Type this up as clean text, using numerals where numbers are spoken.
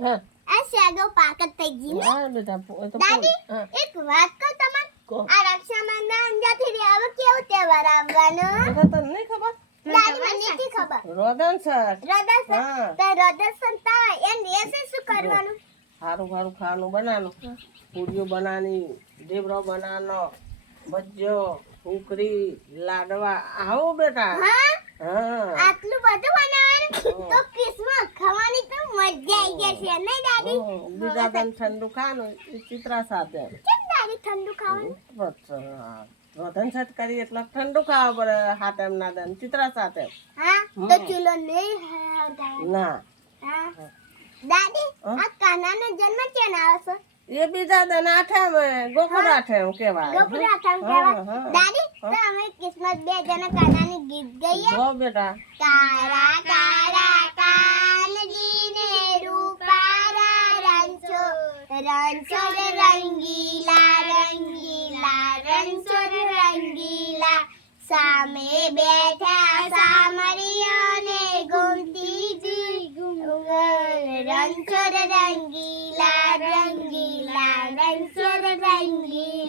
હા આ શેડો પાકત થઈ ગઈ ને હા બેટા તો દાદી હા એક વાત કહું તમને કો આ રક્ષાબંધન અંજાથી રે હવે કેવું તહેવાર આવવાનો બેટા તને નહીં ખબર દાદી મને નથી ખબર રોદન સર રદસ હા તો રદસ તા એન એસે શું કરવાનું સારું સારું ખાવાનું બનાવવાનું પૂરીઓ બનાવવાની ઢેબરો બનાવવાનો ભજીયો ઉકરી લાડવા આવો બેટા હા હા આટલું બધું બનાવવાનું તો ક્રિસમસ ખાવાની તો મજા આવી જશે નહીં દાદી બીજા તને ઠંડુ ખાવાનું ચિત્રા સાથે કેમ દાદી ઠંડુ ખાવાનું રોધન છત કરી એટલે ઠંડુ ખાવા પડે હા ટાઈમ ના દે ચિત્રા સાથે હા તો ચૂલો નહીં હળગાવવાનો. ના હા દાદી આ કાનાનો જન્મ ક્યાં આવશે એ બીજા દન આઠમ ગોકુળ આઠમ કેવાય ગોપુરા થામ હા, કહેવાય હા. દાદી તો અમે કિસ્મત બે જણા કાનાની ગીત ગઈએ જો બેટા કારા કારા કાનજીને રૂપારા રંછો રંછો રે રંગીલા રંગીલા રંછો રે રંગીલા સામે બેઠા સામરિયાને ગોમતીજી રંછો રે રંગીલા રંગીલા રંછો રે રંગીલા